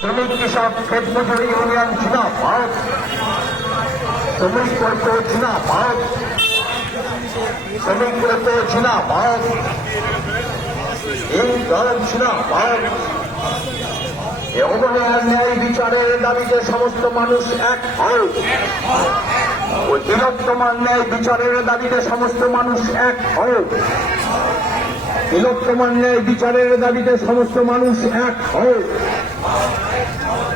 শ্রমিক কৃষক ক্ষেত মজুরি ইউনিয়ন জিন্দাবাদ, শ্রমিক ঐক্য জিন্দাবাদ, শ্রমিক ঐক্য জিন্দাবাদ, এই দল জিন্দাবাদ। এ অবহেলার ন্যায় বিচারের দাবিতে সমস্ত মানুষ এক হও। ও তিলোত্তমার ন্যায় বিচারের দাবিতে সমস্ত মানুষ এক হও। তিলোত্তমার ন্যায় বিচারের দাবিতে সমস্ত মানুষ এক হও।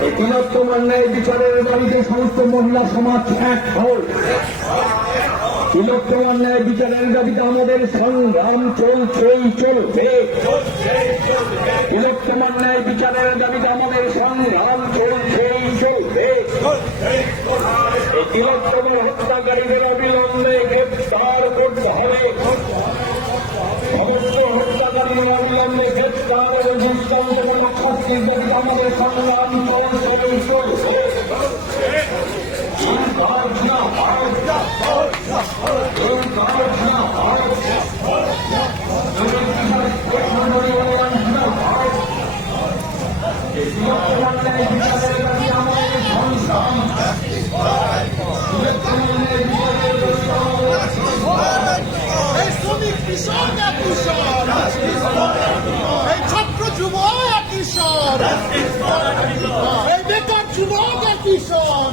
এই তিলোত্তমার ন্যায় বিচারের দাবিতে সমস্ত মহিলা সমাজ এক হও। তিলোত্তমার ন্যায় বিচারের দাবিতে আমাদের সংগ্রাম চলছেই চলবে। তিলোত্তমার ন্যায় বিচারের দাবিতে আমাদের সংগ্রাম চলছেই চলবে। এই তিলোত্তমার হত্যাকারীদের অবিলম্বে গ্রেপ্তার করতে হবে। সমস্ত হত্যাকারীদের অবিলম্বে গ্রেপ্তার এবং দৃষ্টান্তমূলক শাস্তির দাবিতে আমাদের সংগ্রাম চলছেই চলবে। এই ছাত্র যুবক কিশোর, এই বেকার যুবক কিশোর।